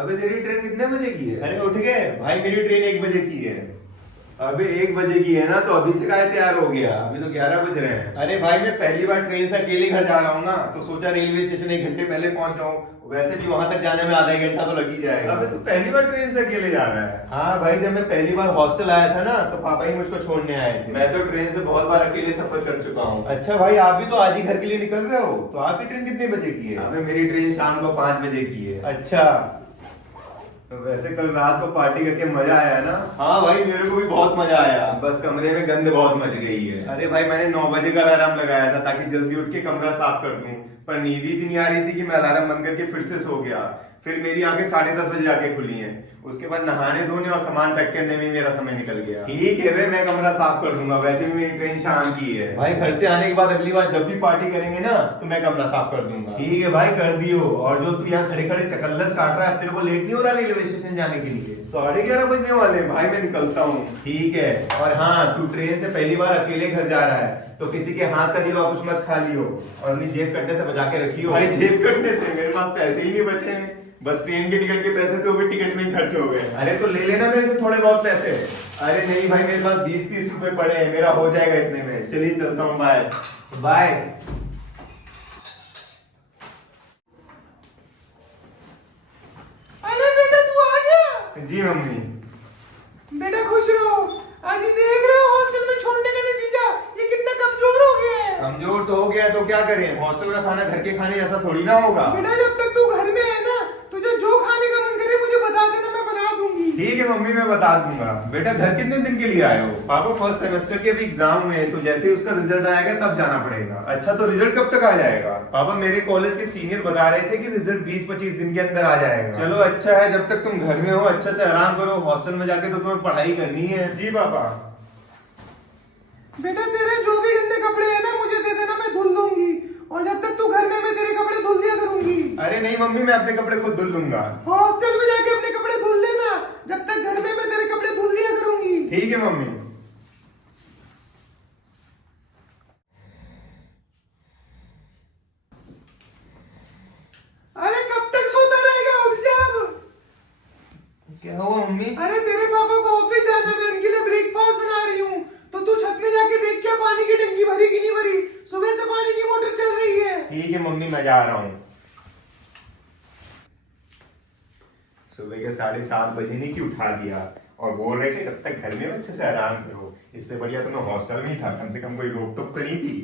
अबे तेरी ट्रेन कितने बजे की है? अरे उठ गए भाई, मेरी ट्रेन 1 बजे की है। अबे 1 बजे की है ना, तो अभी से काहे तैयार हो गया? अभी तो 11 बज रहे हैं। अरे भाई मैं पहली बार ट्रेन से अकेले घर जा रहा हूँ ना, तो सोचा रेलवे स्टेशन 1 घंटे पहले पहुंच जाऊँ। वैसे भी वहां तक जाने में आधा 1 घंटा तो लग ही जाएगा। अबे तू पहली बार ट्रेन से अकेले जा रहा है? हाँ भाई, जब मैं पहली बार हॉस्टल आया था ना, तो पापा ही मुझको छोड़ने आए थे। मैं तो ट्रेन से बहुत बार अकेले सफर कर चुका हूँ। अच्छा भाई, आप भी तो आज ही घर के लिए निकल रहे हो, तो आपकी ट्रेन कितने बजे की है? अबे मेरी ट्रेन शाम को 5 बजे की है। अच्छा। तो वैसे कल रात को पार्टी करके मजा आया ना? हाँ भाई, मेरे को भी बहुत मजा आया। बस कमरे में गंद बहुत मच गई है। अरे भाई, मैंने 9 बजे का अलार्म लगाया था ताकि जल्दी उठ के कमरा साफ कर दूं, पर नींद ही इतनी आ रही थी कि मैं अलार्म बंद करके फिर से सो गया। फिर मेरी आंखें 10:30 बजे जाके खुली हैं। उसके बाद नहाने धोने और सामान पैक करने में मेरा समय निकल गया। ठीक है वे, मैं कमरा साफ कर दूंगा। वैसे भी मेरी ट्रेन शाम की है। भाई घर से आने के बाद अगली बार जब भी पार्टी करेंगे ना, तो मैं कमरा साफ कर दूंगा। ठीक है भाई, कर दियो। और जो तू यहाँ खड़े खड़े चकल्लस काट रहा है, तेरे को लेट नहीं हो रहा रेलवे स्टेशन जाने के लिए? 11:30 बजने वाले हैं भाई, मैं निकलता हूँ। ठीक है। और हाँ, तू ट्रेन से पहली बार अकेले घर जा रहा है, तो किसी के हाथ का दीवा कुछ मत खा लियो और अपनी जेब कटने से बचा के रखियो। भाई जेब कटने से मेरे पास पैसे ही नहीं बचे हैं। बस ट्रेन के टिकट के पैसे तो भी टिकट में ही खर्च हो गए। अरे तो ले लेना मेरे से थोड़े बहुत पैसे। अरे नहीं भाई, मेरे पास 20-30 रुपए पड़े हैं, मेरा हो जाएगा इतने में। चलिए चलता हूँ, बाय बाय। अरे बेटा तू आ गया। जी मम्मी। बेटा खुश रहो। आज ही देख रहे हो हॉस्टल में छोड़ने का नतीजा, ये कितना कमजोर हो गया है। कमजोर तो हो गया तो क्या करें, हॉस्टल का खाना घर के खाने जैसा थोड़ी ना होगा। बेटा जब तक तू घर में है ना, तुझे जो खाने का मन करे मुझे बता देना, मैं बना दूंगी। ठीक है मम्मी, मैं बता दूंगा। बेटा घर कितने दिन के लिए आए हो? पापा फर्स्ट सेमेस्टर के भी एग्जाम हुए हैं, तो जैसे ही उसका रिजल्ट आएगा तब जाना पड़ेगा। अच्छा, तो रिजल्ट कब तक आ जाएगा? पापा मेरे कॉलेज के सीनियर बता रहे थे कि रिजल्ट 20-25 दिन के अंदर आ जाएगा। चलो अच्छा है, जब तक तुम घर में हो अच्छे से आराम करो। हॉस्टल में जाके तो तुम्हें पढ़ाई करनी है। जी पापा। बेटा तेरे जो भी गंदे कपड़े हैं ना, मुझे दे देना, मैं धुल दूंगी। और जब तक तू घर में, मैं तेरे कपड़े धुल दिया करूंगी। अरे नहीं मम्मी, मैं अपने कपड़े खुद धुल लूंगा। हॉस्टल में जाके अपने कपड़े धुल देना, जब तक घर में मैं तेरे कपड़े धुल दिया करूंगी। ठीक है मम्मी। अरे कब तक सोता रहेगा, उठ जा अब। क्या हुआ मम्मी? अरे तेरे पापा को ऑफिस जाना है, मैं उनके लिए ब्रेकफास्ट बना रही हूँ, तो तू छत में जाके देख क्या पानी की टंकी भरी कि नहीं भरी। सुबह से पानी की मोटर चल रही है। ठीक है मम्मी, मैं जा रहा हूँ। सुबह के 7:30 बजे नहीं कि उठा दिया और बोल रहे थे जब तक घर में अच्छे से आराम करो। इससे बढ़िया तो मैं हॉस्टल में ही था, कम से कम कोई रोक टोक तो नहीं थी।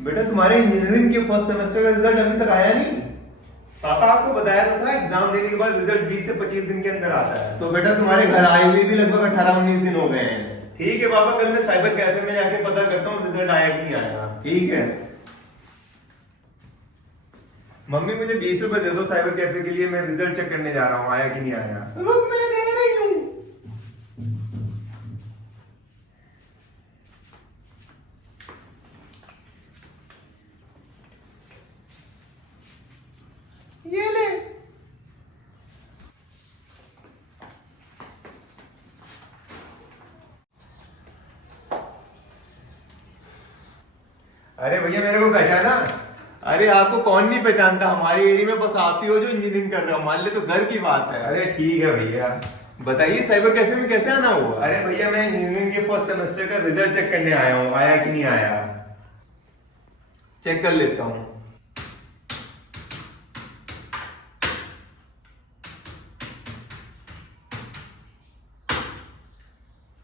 बेटा तुम्हारे इंजीनियरिंग के फर्स्ट सेमेस्टर का रिजल्ट अभी तक आया नहीं? पापा आपको बताया तो था एग्जाम देने के बाद रिजल्ट 20 से 25 दिन के अंदर आता है। तो बेटा तुम्हारे घर आए हुए भी लगभग 18-19 दिन हो गए हैं। ठीक है पापा, कल मैं साइबर कैफे में जाके पता करता हूँ रिजल्ट आया कि नहीं आया। ठीक है। मम्मी मुझे 20 रुपए दे दो साइबर कैफे के लिए, मैं रिजल्ट चेक करने जा रहा हूँ आया कि नहीं आया। रुक, मैं दे रही हूँ। ये ले। अरे भैया, मेरे को पहचाना? अरे आपको कौन नहीं पहचानता, हमारे एरिया में बस आप ही हो जो इंजीनियरिंग कर रहे हो, मान ले तो घर की बात है। अरे ठीक है भैया। बताइए साइबर कैफे में कैसे आना हुआ? अरे भैया, मैं इंजीनियरिंग के फर्स्ट सेमेस्टर का रिजल्ट चेक करने आया हूँ, आया कि नहीं आया। चेक कर लेता हूँ।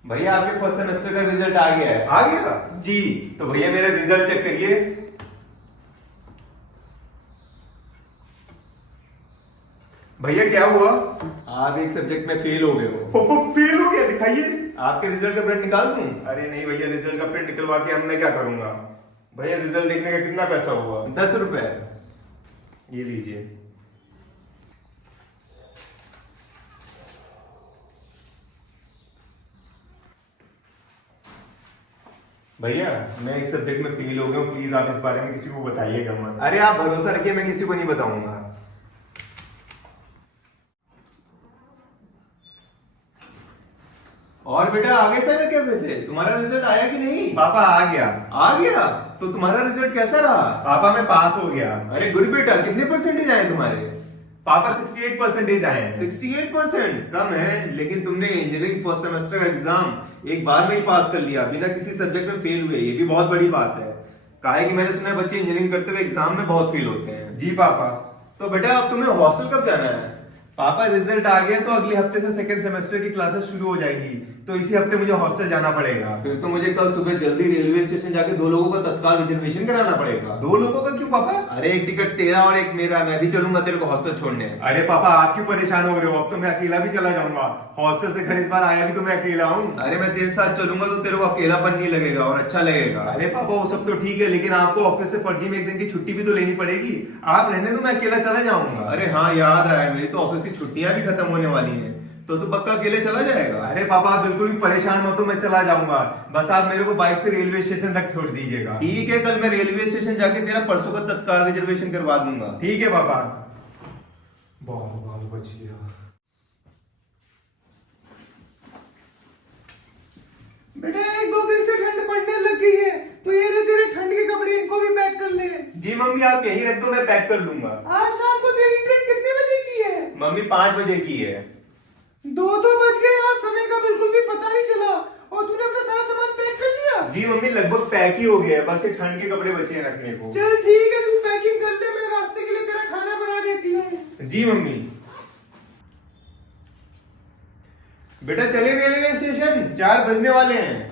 भैया आपके फर्स्ट सेमेस्टर का रिजल्ट आ गया है। आ गया जी। तो भैया मेरा रिजल्ट चेक करिए। भैया क्या हुआ? आप एक सब्जेक्ट में फेल हो गए हो। फेल हो गया? दिखाइए। आपके रिजल्ट का प्रिंट निकाल दूं? अरे नहीं भैया, रिजल्ट का प्रिंट निकलवा के अब मैं क्या करूंगा? भैया रिजल्ट देखने का कितना पैसा हुआ? 10 रुपए। ये लीजिए। भैया मैं एक सब्जेक्ट में फेल हो गया हूँ, प्लीज आप इस बारे में किसी को बताइएगा मत। अरे आप भरोसा रखिए, मैं किसी को नहीं बताऊंगा। और बेटा आगे साइबर कैफे से तुम्हारा रिजल्ट आया कि नहीं? पापा आ गया। आ गया? तो तुम्हारा रिजल्ट कैसा रहा? पापा मैं पास हो गया। अरे गुड बेटा, कितने परसेंटेज आए तुम्हारे? पापा 68% आए हैं। 68% कम है, लेकिन तुमने इंजीनियरिंग फर्स्ट सेमेस्टर का एग्जाम एक बार में ही पास कर लिया बिना किसी सब्जेक्ट में फेल हुए। ये भी बहुत बड़ी बात है। काहे कि मैंने सुना है बच्चे इंजीनियरिंग करते हुए एग्जाम में बहुत फेल होते हैं। जी पापा। तो बेटा अब तुम्हें हॉस्टल कब जाना है? पापा रिजल्ट आ गया तो अगले हफ्ते से सेकंड सेमेस्टर की क्लासेस शुरू हो जाएगी, तो इसी हफ्ते मुझे हॉस्टल जाना पड़ेगा। फिर तो मुझे कल सुबह जल्दी रेलवे स्टेशन जाके 2 लोगों का तत्काल रिजर्वेशन कराना पड़ेगा। 2 लोगों का क्यों पापा? अरे एक टिकट तेरा और एक मेरा, मैं भी चलूंगा तेरे को हॉस्टल छोड़ने। अरे पापा आप क्यों परेशान हो रहे हो? अब तो मैं अकेला भी चला जाऊंगा। हॉस्टल से घर इस बार आया भी तो मैं अकेला हूँ। अरे मैं तेरे साथ चलूंगा तो तेरे को अकेलापन नहीं लगेगा और अच्छा लगेगा। अरे पापा वो सब तो ठीक है, लेकिन आपको ऑफिस से फर्जी में 1 दिन की छुट्टी भी तो लेनी पड़ेगी। आप रहने दो, मैं अकेला चला जाऊंगा। अरे हाँ याद आया, मेरी तो ऑफिस की छुट्टियां भी खत्म होने वाली हैं, तो तू पक्का अकेले चला जाएगा? अरे पापा आप बिल्कुल भी परेशान मत हो, मैं चला जाऊंगा। बस आप मेरे को बाइक से रेलवे स्टेशन तक छोड़ दीजिएगा। ठीक है, कल मैं रेलवे स्टेशन जाके तेरा परसों का तत्काल रिजर्वेशन करवा दूंगा। ठीक है पापा। बाल बाल बचिया। बेटा 1-2 दिन से ठंड पड़ने लग गई है, तो ये रे तेरे ठंड के कपड़े, इनको भी पैक कर ले। जी मम्मी आप यही रख दो, मैं पैक कर लूंगा। आज शाम को तेरी ट्रेन कितने बजे की है? मम्मी 5 बजे की है। 2 बज गए, आज समय का बिल्कुल भी पता नहीं चला। और तूने अपना सारा सामान पैक कर लिया? जी मम्मी लगभग पैक ही हो गया है, बस ये ठंड के कपड़े बचे हैं रखने को। चल ठीक है, तू पैकिंग कर ले, मैं रास्ते के लिए तेरा खाना बना देती हूँ। जी मम्मी। बेटा चले रेलवे स्टेशन, 4 बजने वाले हैं।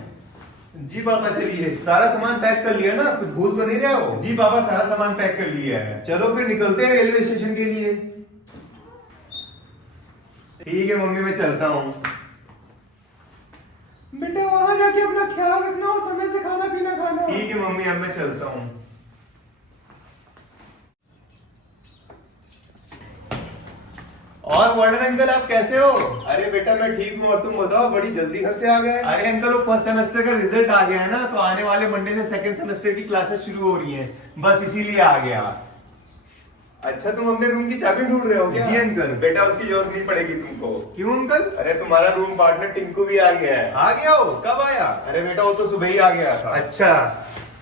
जी पापा चलिए। सारा सामान पैक कर लिया ना? कुछ भूल तो नहीं रहे हो? जी पापा सारा सामान पैक कर लिया है। चलो फिर निकलते हैं रेलवे स्टेशन के लिए। ठीक है मम्मी मैं चलता हूँ। बेटा वहां जाके अपना ख्याल रखना और समय से खाना पीना खाना। ठीक है मम्मी अब मैं चलता हूँ। और वार्डन अंकल आप कैसे हो? अरे बेटा मैं ठीक हूँ, और तुम बताओ बड़ी जल्दी घर से आ गए। अरे अंकल वो फर्स्ट सेमेस्टर का रिजल्ट आ गया है ना, तो आने वाले मंडे से सेकंड सेमेस्टर की क्लासेस शुरू हो रही हैं, बस इसीलिए आ गया। अच्छा तुम अपने रूम की चाबी ढूंढ रहे हो क्या? जी अंकल। बेटा उसकी जरूरत नहीं पड़ेगी तुमको। क्यों अंकल? अरे तुम्हारा रूम पार्टनर टिंकू भी आ गया है। आ गया हो? कब आया? अरे बेटा वो तो सुबह ही आ गया था। अच्छा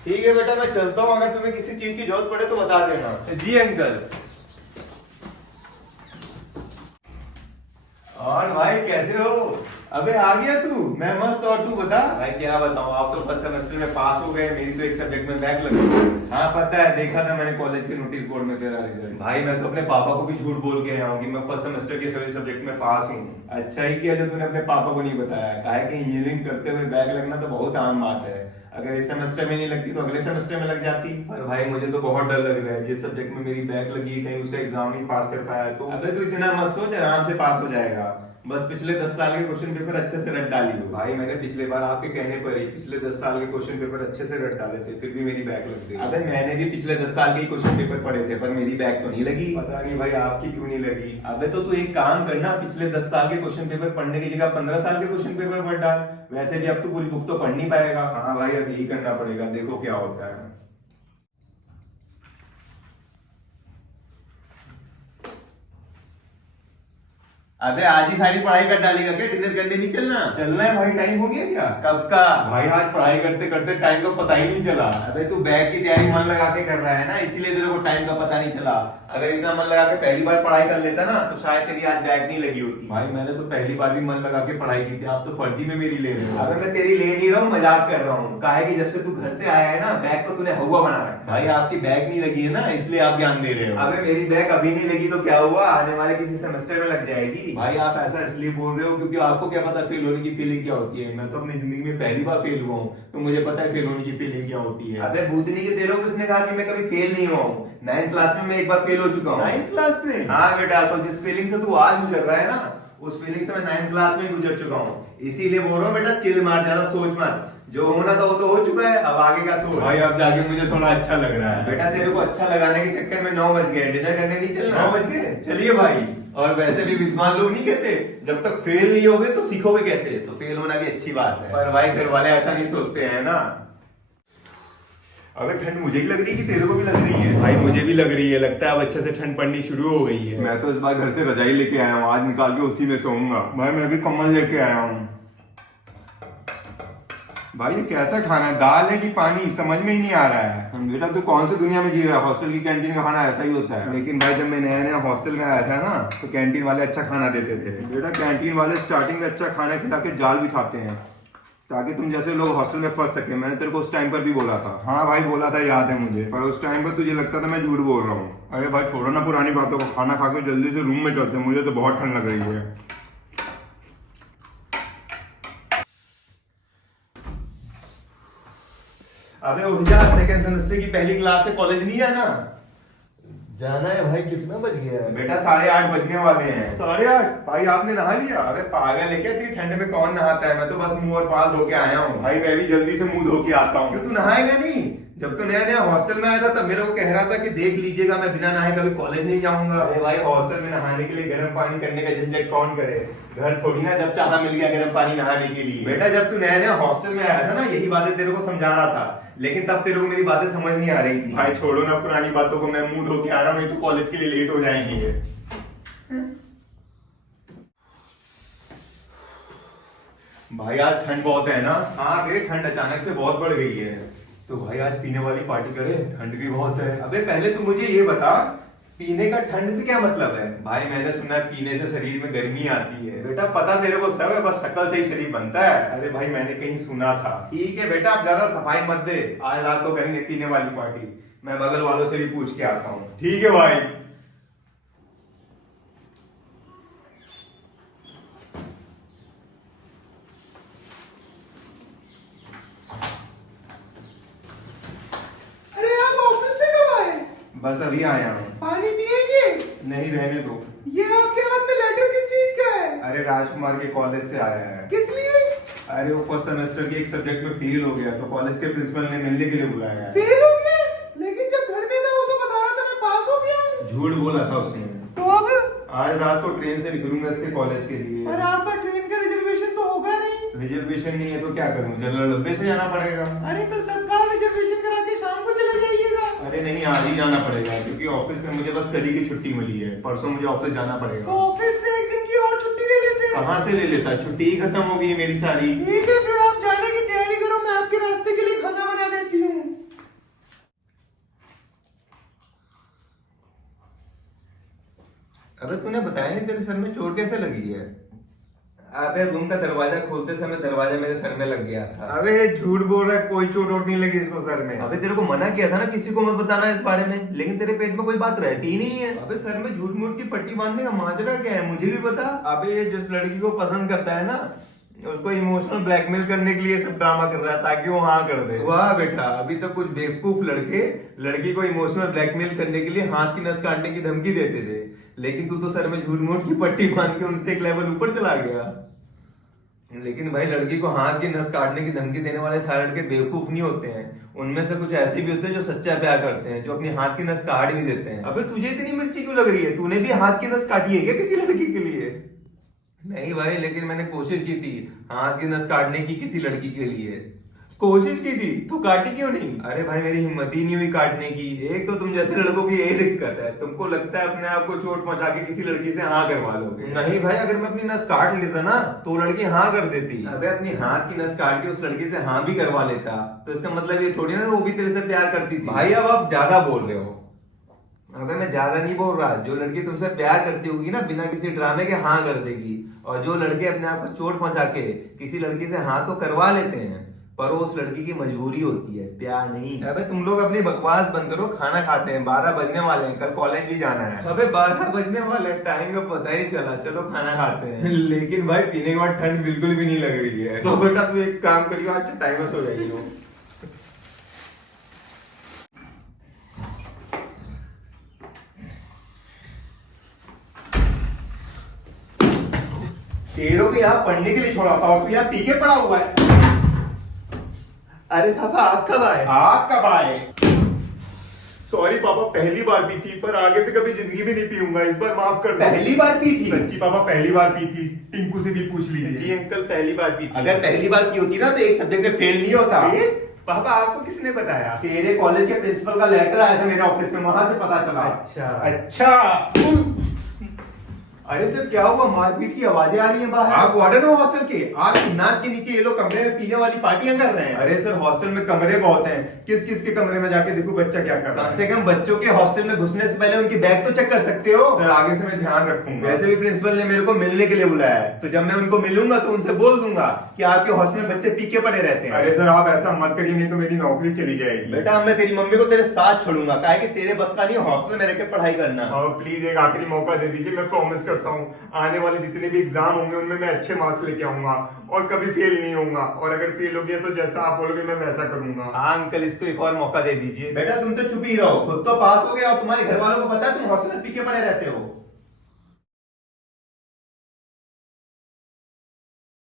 ठीक है बेटा मैं चलता हूँ, अगर तुम्हें किसी चीज की जरूरत पड़े तो बता देना। जी अंकल। और भाई कैसे हो? अबे आ गया तू? मैं मस्त, और तू बता। भाई क्या बताऊं, आप तो फर्स्ट सेमेस्टर में पास हो गए, मेरी तो एक सब्जेक्ट में बैक लग गई। हाँ पता है, देखा था मैंने कॉलेज के नोटिस बोर्ड में तेरा रिजल्ट। भाई मैं तो अपने पापा को भी झूठ बोल के आया हूँ कि मैं फर्स्ट सेमेस्टर के सभी सब्जेक्ट में पास हूँ। अच्छा ही किया जो तूने अपने पापा को नहीं बताया। काहे कि इंजीनियरिंग करते हुए बैग लगना तो बहुत आम बात है। अगर इस सेमेस्टर में नहीं लगती तो अगले सेमेस्टर में लग जाती। पर भाई मुझे तो बहुत डर लग रहा है, जिस सब्जेक्ट में मेरी बैग लगी है कहीं उसका एग्जाम नहीं पास कर पाया तो। अबे तू इतना मत सोच, आराम से पास हो जाएगा। बस पिछले 10 साल के क्वेश्चन पेपर अच्छे से रट डाली हो। भाई मैंने पिछले बार आपके कहने पर ही पिछले 10 साल के क्वेश्चन पेपर अच्छे से रट डाले थे, फिर भी मेरी बैग लग गई। अबे मैंने भी पिछले 10 साल के क्वेश्चन पेपर पढ़े थे, पर मेरी बैग तो नहीं लगी। पता नहीं भाई आपकी क्यों नहीं लगी। अबे तो तू एक काम करना, पिछले 10 साल के क्वेश्चन पेपर पढ़ने की जगह 15 साल के क्वेश्चन पेपर पढ़ डाल। वैसे भी अब तू पूरी बुक तो पढ़ नहीं पाएगा। हाँ भाई अब यही करना पड़ेगा, देखो क्या होता है। अबे आज ही सारी पढ़ाई कर डालेगा क्या? डिनर करने नहीं चलना? चलना है भाई, टाइम हो गया क्या? कब का? भाई आज पढ़ाई करते करते टाइम का पता ही नहीं चला। अबे तू बैग की तैयारी मन लगा के कर रहा है ना, इसीलिए तेरे को टाइम का पता नहीं चला। अगर इतना मन लगा के पहली बार पढ़ाई कर लेता ना तो शायद तेरी आज बैग नहीं लगी होती। भाई मैंने तो पहली बार भी मन लगा के पढ़ाई की थी, आप तो फर्जी में मेरी ले रहे हो। अबे मैं तेरी ले नहीं रहा हूँ, मजाक कर रहा हूँ। काहे कि जब से तू घर से आया है ना, बैग को तूने हवा बना रखा है। भाई आपकी बैग नहीं लगी है ना, इसलिए आप ज्ञान दे रहे हो। अबे मेरी बैग अभी नहीं लगी तो क्या हुआ, आने वाले किसी सेमेस्टर में लग जाएगी। भाई आप ऐसा इसलिए बोल रहे हो क्योंकि आपको क्या पता फेल होने की फीलिंग क्या होती है। मैं तो अपनी जिंदगी में पहली बार फेल हुआ हूँ, तो मुझे पता है फेल होने की फीलिंग क्या होती है। अबे भूतनी के तेरे को किसने कहा कि मैं कभी फेल नहीं हुआ हूँ? 9th क्लास में मैं एक बार फेल हो चुका हूँ। 9th क्लास में? हाँ बेटा, तो जिस फीलिंग से तू आज गुजर रहा है ना, उस फीलिंग से मैं 9th क्लास में गुजर चुका हूँ। इसीलिए बोल रहा हूँ बेटा, चिल मार, ज्यादा सोच मत। जो होना था वो तो हो चुका है, अब आगे का सोच। भाई अब जाके मुझे थोड़ा अच्छा लग रहा है। बेटा तेरे को अच्छा लगाने के चक्कर में 9 बज गए, डिनर करने नहीं चलना? 9 बज गए? चलिए भाई। और वैसे भी विद्वान लोग नहीं कहते जब तक फेल नहीं होगे तो सीखोगे कैसे, तो फेल होना भी अच्छी बात है। पर भाई घर वाले ऐसा नहीं सोचते हैं ना। अबे ठंड मुझे ही लग रही है कि तेरे को भी लग रही है? भाई मुझे भी लग रही है, लगता है अब अच्छे से ठंड पड़नी शुरू हो गई है। मैं तो इस बार घर से रजाई लेके आया हूँ, आज निकाल के उसी में सोऊंगा। भाई मैं भी कम्बल लेके आया हूँ। भाई ये कैसा खाना है, दाल है कि पानी, समझ में ही नहीं आ रहा है। बेटा तू कौन सी दुनिया में जी रहा है? हॉस्टल की कैंटीन का खाना ऐसा ही होता है। लेकिन भाई जब मैं नया नया हॉस्टल में आया था ना, तो कैंटीन वाले अच्छा खाना देते थे। बेटा कैंटीन वाले स्टार्टिंग में अच्छा खाना खिला के जाल बिछाते हैं ताकि तुम जैसे लोग हॉस्टल में फंस सके। मैंने तेरे को उस टाइम पर भी बोला था। हाँ भाई बोला था, याद है मुझे, पर उस टाइम पर तुझे लगता था मैं झूठ बोल रहा हूँ। अरे भाई छोड़ो ना पुरानी बातों को, खाना खा के जल्दी से रूम में चलते हैं, मुझे तो बहुत ठंड लग रही है। अबे उठ जा, सेकंड सेमेस्टर की पहली क्लास से कॉलेज नहीं है ना? जाना है भाई, कितना बज गया है? बेटा 8:30 बजने वाले हैं। 8:30? भाई आपने नहा लिया? अरे पागल है क्या, इतनी ठंड में कौन नहाता है? मैं तो बस मुंह और बाल धो के आया हूँ। भाई मैं भी जल्दी से मुंह धो के आता हूँ। क्यों तू नहाएगा नहीं? जब तो नया नया हॉस्टल में आया था तब मेरे को कह रहा था कि देख लीजिएगा मैं बिना नहाए कभी कॉलेज नहीं जाऊंगा। अरे भाई हॉस्टल में नहाने के लिए गर्म पानी करने का झंझट कौन करे? घर थोड़ी ना जब चाहा मिल गया गर्म पानी नहाने के लिए। बेटा जब तू नया नया हॉस्टल में आया था ना, यही बातें तेरे को समझा रहा था, लेकिन तब तेरे को मेरी बातें समझ नहीं आ रही थी। भाई छोड़ो ना पुरानी बातों को, मैं मुंह धो के आ रहा हूँ, नहीं तो कॉलेज के लिए लेट हो जाएंगे। भाई आज ठंड बहुत है ना? हाँ बे, ठंड अचानक से बहुत बढ़ गई है। तो भाई आज पीने वाली पार्टी करें, ठंड भी बहुत है। अबे पहले तू मुझे ये बता, पीने का ठंड से क्या मतलब है? भाई मैंने सुना है पीने से शरीर में गर्मी आती है। बेटा पता तेरे को सब है, बस शक्ल से ही शरीर बनता है। अरे भाई मैंने कहीं सुना था। ठीक है बेटा, अब ज्यादा सफाई मत दे, आज रात को करेंगे पीने वाली पार्टी। मैं बगल वालों से भी पूछ के आता हूँ। ठीक है भाई। अरे आप ऑफिस से कब आए? बस अभी आया हूँ। पानी पिएंगे? नहीं रहने दो। ये आपके हाथ में लेटर किस चीज का है? अरे राजकुमार के कॉलेज से आया है। किस लिए? अरे वो फर्स्ट सेमेस्टर के एक सब्जेक्ट में फेल हो गया, तो कॉलेज के प्रिंसिपल ने मिलने के लिए बुलाया है। फेल हो गया? लेकिन जब घर में था वो तो बता रहा था मैं पास हो गया। झूठ बोला था उसने। तो अब? आज रात को ट्रेन से निकलूंगा इसके कॉलेज के लिए। और आपका ट्रेन का रिजर्वेशन तो होगा नहीं? रिजर्वेशन नहीं है तो क्या करूं, जनरल डब्बे से जाना पड़ेगा। अरे तो तत्काल रिजर्वेशन करा के शाम को चले जाइएगा। अरे नहीं, आज ही जाना पड़ेगा क्योंकि ऑफिस से मुझे बस कल ही की छुट्टी मिली है। परसों मुझे ऑफिस जाना तो पड़ेगा। ऑफिस से एक दिन की और छुट्टी ले लेते हैं। कहाँ से ले लेता, छुट्टी ही खत्म हो गई है मेरी सारी। ठीक है फिर आप जाने की तैयारी करो, मैं आपके रास्ते के लिए खाना बना देती हूँ। अबे तूने बताया नहीं तेरे सर में चोट कैसे लगी है? अबे रूम का दरवाजा खोलते समय दरवाजा मेरे सर में लग गया था। अबे झूठ बोल रहा है, कोई चोट वोट नहीं लगी इसको सर में। अबे तेरे को मना किया था ना किसी को मत बताना इस बारे में, लेकिन तेरे पेट में कोई बात रहती ही नहीं है। अबे सर में झूठ मूठ की पट्टी बांधने का माजरा क्या है, मुझे भी बता। अबे ये जिस लड़की को पसंद करता है ना, उसको इमोशनल ब्लैकमेल करने के लिए सब ड्रामा कर रहा है ताकि वो हाँ कर दे। वाह बेटा, अभी तक कुछ बेवकूफ लड़के लड़की को इमोशनल ब्लैकमेल करने के लिए हाथ की नस काटने की धमकी देते थे, लेकिन तू तो सर में झूठ मूठ की पट्टी बांध के उनसे एक लेवल ऊपर चला गया। लेकिन भाई लड़की को हाथ की नस काटने की धमकी देने वाले सारे लड़के बेवकूफ नहीं होते हैं, उनमें से कुछ ऐसे भी होते हैं जो सच्चा प्यार करते हैं, जो अपनी हाथ की नस काट भी देते हैं। अबे तुझे इतनी मिर्ची क्यों लग रही है, तूने भी हाथ की नस काटी है क्या किसी लड़की के लिए? नहीं भाई, लेकिन मैंने कोशिश की थी हाथ की नस काटने की किसी लड़की के लिए। कोशिश की थी तो काटी क्यों नहीं? अरे भाई मेरी हिम्मत ही नहीं हुई काटने की। एक तो तुम जैसे लड़कों की यही दिक्कत है, तुमको लगता है अपने आप को चोट पहुंचा के किसी लड़की से हाँ करवा लोगे। नहीं भाई, अगर मैं अपनी नस काट लेता ना तो वो लड़की हाँ कर देती। अबे अपनी हाथ की नस काट के उस लड़की से हाँ भी करवा लेता तो इसका मतलब ये थोड़ी ना वो भी तेरे से प्यार करती थी। भाई अब आप ज्यादा बोल रहे हो। अबे मैं ज्यादा नहीं बोल रहा, जो लड़की तुमसे प्यार करती होगी ना बिना किसी ड्रामे के हाँ कर देगी, और जो लड़के अपने आप को चोट पहुंचा के किसी लड़की से हाँ तो करवा लेते हैं पर वो उस लड़की की मजबूरी होती है, प्यार नहीं। अबे तुम लोग अपनी बकवास बंद करो, खाना खाते हैं, 12 बजने वाले हैं, कल कॉलेज भी जाना है। अबे 12 बजने वाले, टाइम का पता ही नहीं चला, चलो खाना खाते हैं। लेकिन भाई पीने के बाद ठंड बिल्कुल भी नहीं लग रही है। तो बेटा तू एक काम करियो, आज टाइम से हो जाएगी वो। तेरों को यहाँ पढ़ने के लिए छोड़ा था और तू यहाँ पी के पड़ा हुआ है। अरे पापा आप कब आए? आप कब आए? सॉरी पापा, पहली बार पी थी, पर आगे से कभी जिंदगी में नहीं पीऊंगा, इस बार माफ कर दो। पहली बार पी थी? सच्ची पापा पहली बार पी थी, टिंकू से भी पूछ लीजिए। जी अंकल पहली बार पी थी। अगर पहली बार पी होती ना तो एक सब्जेक्ट में फेल नहीं होता। पापा आपको किसने बताया? तेरे कॉलेज के प्रिंसिपल का लेटर आया था मेरे ऑफिस में, वहां से पता चला। अच्छा अच्छा अरे सर क्या हुआ? मारपीट की आवाजें आ रही हैं बाहर। आप वार्डन हो हॉस्टल के? आपकी नाक के नीचे ये लोग कमरे में पीने वाली पार्टियां कर रहे हैं। अरे सर हॉस्टल में कमरे बहुत हैं, किस किस के कमरे में जाके देखो बच्चा क्या कर रहा कम है। से कम बच्चों के हॉस्टल में घुसने से पहले उनकी बैग तो चेक कर सकते हो। सर आगे से मैं ध्यान रखूंगा। वैसे भी प्रिंसिपल ने मेरे को मिलने के लिए बुलाया है, तो जब मैं उनको मिलूंगा तो उनसे बोल दूंगा कि आपके हॉस्टल में बच्चे पी के पड़े रहते हैं। अरे सर आप ऐसा मत करिए, नहीं तो मेरी नौकरी चली जाएगी। बेटा मैं तेरी मम्मी को तेरे साथ छोड़ूंगा, काहे कि तेरे बस का नहीं हॉस्टल में रह के पढ़ाई करना। और प्लीज एक आखिरी मौका दे दीजिए, मैं प्रॉमिस करता हूँ आने वाले जितने भी एग्जाम होंगे उनमें मैं अच्छे मार्क्स लेके आऊंगा और कभी फेल नहीं होऊंगा, और अगर फेल हो गया तो जैसा आप बोलोगे मैं वैसा करूंगा। हाँ अंकल, इसको एक और मौका दे दीजिए। बेटा तुम तो चुप ही रहो, खुद तो पास हो गया और तुम्हारे घर वालों को पता है तुम हॉस्टल में पी के पड़े रहते हो।